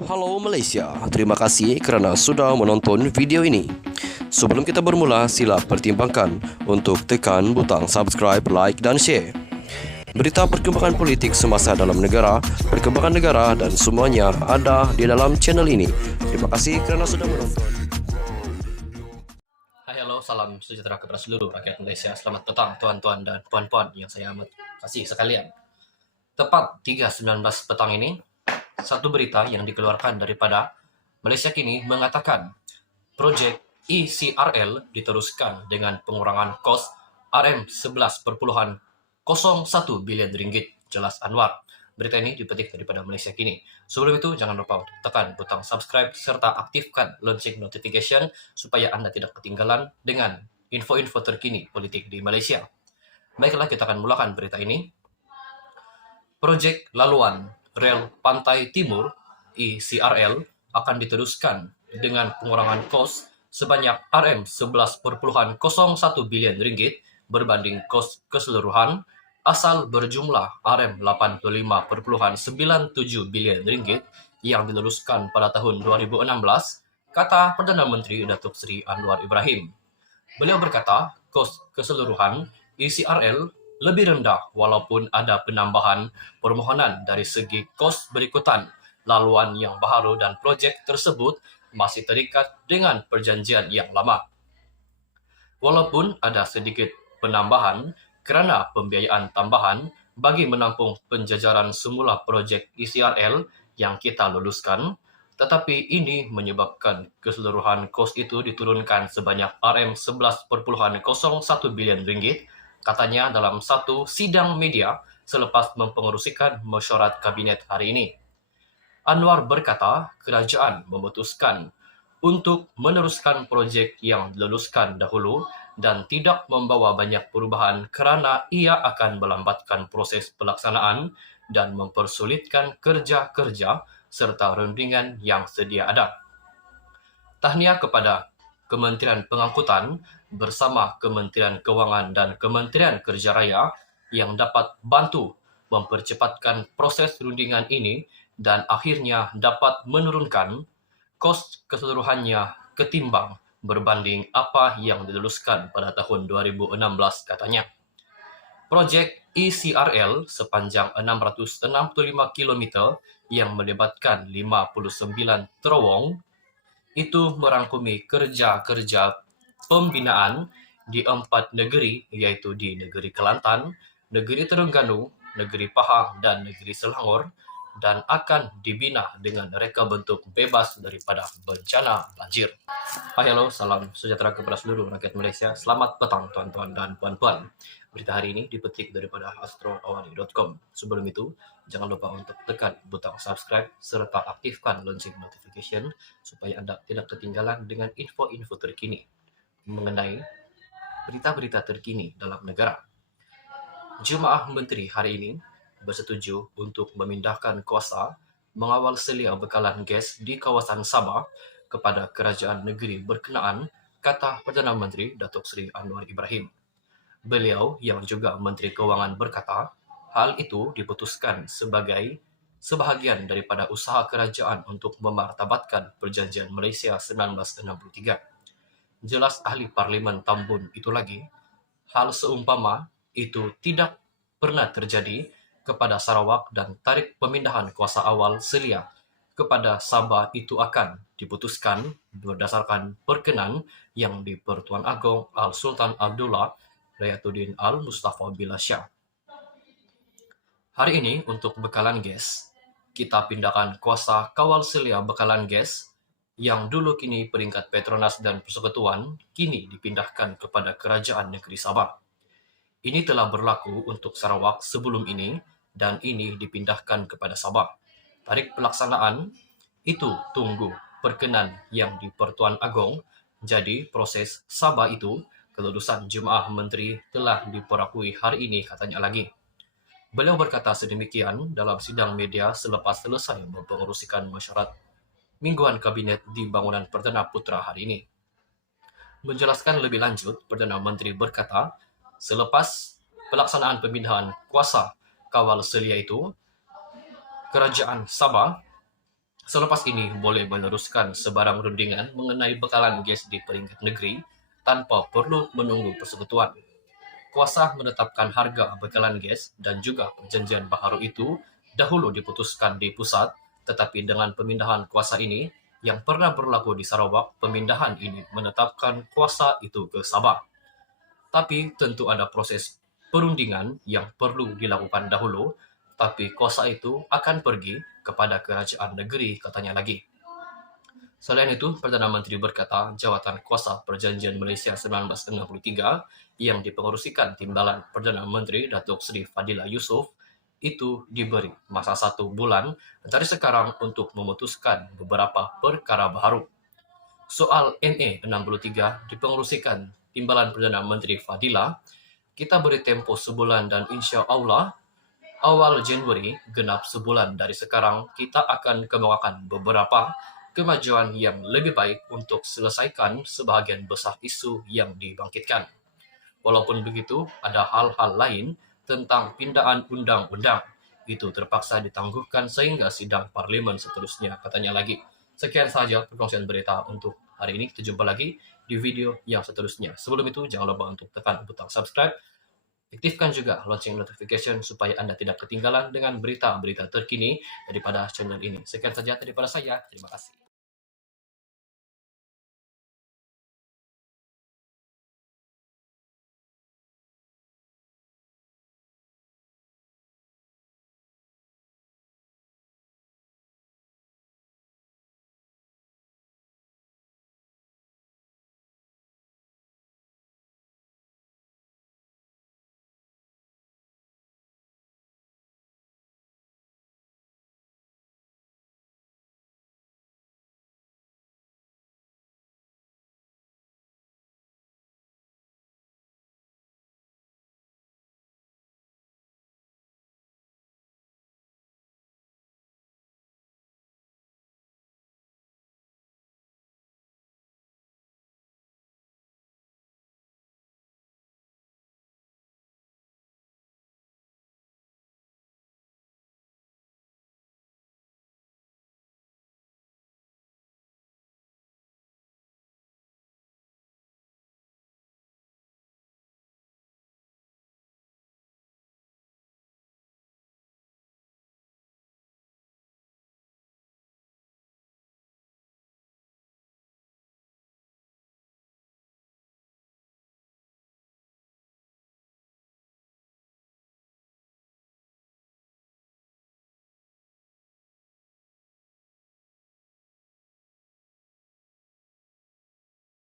Halo Malaysia, terima kasih kerana sudah menonton video ini. Sebelum kita bermula, sila pertimbangkan untuk tekan butang subscribe, like dan share. Berita perkembangan politik semasa dalam negara, perkembangan negara dan semuanya ada di dalam channel ini. Terima kasih kerana sudah menonton. Hai, halo, salam sejahtera kepada seluruh rakyat Malaysia. Selamat petang tuan-tuan dan puan-puan yang saya amat kasih sekalian. Tepat 3.19 petang ini, satu berita yang dikeluarkan daripada Malaysia Kini mengatakan projek ECRL diteruskan dengan pengurangan kos RM11.01 bilion ringgit, jelas Anwar. Berita ini dipetik daripada Malaysia Kini. Sebelum itu, jangan lupa untuk tekan butang subscribe serta aktifkan lonceng notification supaya Anda tidak ketinggalan dengan info-info terkini politik di Malaysia. Baiklah, kita akan mulakan berita ini. Projek laluan rel Pantai Timur (ECRL) akan diteruskan dengan pengurangan kos sebanyak RM11.01 bilion ringgit berbanding kos keseluruhan asal berjumlah RM85.97 bilion ringgit yang diluruskan pada tahun 2016, kata Perdana Menteri Datuk Seri Anwar Ibrahim. Beliau berkata, kos keseluruhan ECRL lebih rendah walaupun ada penambahan permohonan dari segi kos berikutan laluan yang baharu dan projek tersebut masih terikat dengan perjanjian yang lama. Walaupun ada sedikit penambahan kerana pembiayaan tambahan bagi menampung penjajaran semula projek ECRL yang kita luluskan, tetapi ini menyebabkan keseluruhan kos itu diturunkan sebanyak RM11.01 bilion ringgit, katanya dalam satu sidang media selepas mempengerusikan mesyuarat kabinet hari ini. Anwar berkata kerajaan memutuskan untuk meneruskan projek yang diluluskan dahulu dan tidak membawa banyak perubahan kerana ia akan melambatkan proses pelaksanaan dan mempersulitkan kerja-kerja serta rundingan yang sedia ada. Tahniah kepada Kementerian Pengangkutan bersama Kementerian Kewangan dan Kementerian Kerja Raya yang dapat bantu mempercepatkan proses rundingan ini dan akhirnya dapat menurunkan kos keseluruhannya ketimbang berbanding apa yang diluluskan pada tahun 2016, katanya. Projek ECRL sepanjang 665 km yang melibatkan 59 terowong itu merangkumi kerja-kerja pembinaan di 4 negeri, iaitu di Negeri Kelantan, Negeri Terengganu, Negeri Pahang dan Negeri Selangor, dan akan dibina dengan reka bentuk bebas daripada bencana banjir. Hai, halo, salam sejahtera kepada seluruh rakyat Malaysia. Selamat petang tuan-tuan dan puan-puan. Berita hari ini dipetik daripada astroawani.com. Sebelum itu, jangan lupa untuk tekan butang subscribe serta aktifkan lonceng notification supaya Anda tidak ketinggalan dengan info-info terkini mengenai berita-berita terkini dalam negara. Jemaah Menteri hari ini bersetuju untuk memindahkan kuasa mengawal selia bekalan gas di kawasan Sabah kepada kerajaan negeri berkenaan, kata Perdana Menteri Datuk Seri Anwar Ibrahim. Beliau yang juga Menteri Kewangan berkata, hal itu diputuskan sebagai sebahagian daripada usaha kerajaan untuk memartabatkan Perjanjian Malaysia 1963. Jelas ahli Parlimen Tambun itu lagi, hal seumpama itu tidak pernah terjadi kepada Sarawak dan tarikh pemindahan kuasa awal selia kepada Sabah itu akan diputuskan berdasarkan perkenan yang di-Pertuan Agong Al-Sultan Abdullah Rayatuddin Al-Mustafa Billah Shah. Hari ini untuk bekalan gas, kita pindahkan kuasa kawal selia bekalan gas yang dulu kini peringkat Petronas dan Persekutuan kini dipindahkan kepada Kerajaan Negeri Sabah. Ini telah berlaku untuk Sarawak sebelum ini dan ini dipindahkan kepada Sabah. Tarikh pelaksanaan itu tunggu perkenan yang di Pertuan Agong, jadi proses Sabah itu kelulusan jemaah menteri telah diperakui hari ini, katanya lagi. Beliau berkata sedemikian dalam sidang media selepas selesai mempengerusikan mesyuarat mingguan kabinet di bangunan Perdana Putra hari ini. Menjelaskan lebih lanjut, Perdana Menteri berkata, selepas pelaksanaan pemindahan kuasa kawal selia itu, Kerajaan Sabah selepas ini boleh meneruskan sebarang rundingan mengenai bekalan gas di peringkat negeri tanpa perlu menunggu persekutuan. Kuasa menetapkan harga bekalan gas dan juga perjanjian baharu itu dahulu diputuskan di pusat, tetapi dengan pemindahan kuasa ini yang pernah berlaku di Sarawak, pemindahan ini menetapkan kuasa itu ke Sabah. Tapi tentu ada proses perundingan yang perlu dilakukan dahulu, tapi kuasa itu akan pergi kepada kerajaan negeri, katanya lagi. Selain itu, Perdana Menteri berkata jawatan kuasa Perjanjian Malaysia 1963 yang dipengerusikan Timbalan Perdana Menteri Datuk Seri Fadila Yusof itu diberi masa 1 bulan dari sekarang untuk memutuskan beberapa perkara baru. Soal NA 63 dipengerusikan Timbalan Perdana Menteri Fadila, kita beri tempoh sebulan dan insya Allah awal Januari genap sebulan dari sekarang kita akan kemukakan beberapa kemajuan yang lebih baik untuk selesaikan sebahagian besar isu yang dibangkitkan. Walaupun begitu, ada hal-hal lain tentang pindaan undang-undang. Itu terpaksa ditangguhkan sehingga sidang parlimen seterusnya, katanya lagi. Sekian saja perkongsian berita untuk hari ini. Kita jumpa lagi di video yang seterusnya. Sebelum itu, jangan lupa untuk tekan butang subscribe. Aktifkan juga lonceng notification supaya Anda tidak ketinggalan dengan berita-berita terkini daripada channel ini. Sekian saja daripada saya. Terima kasih.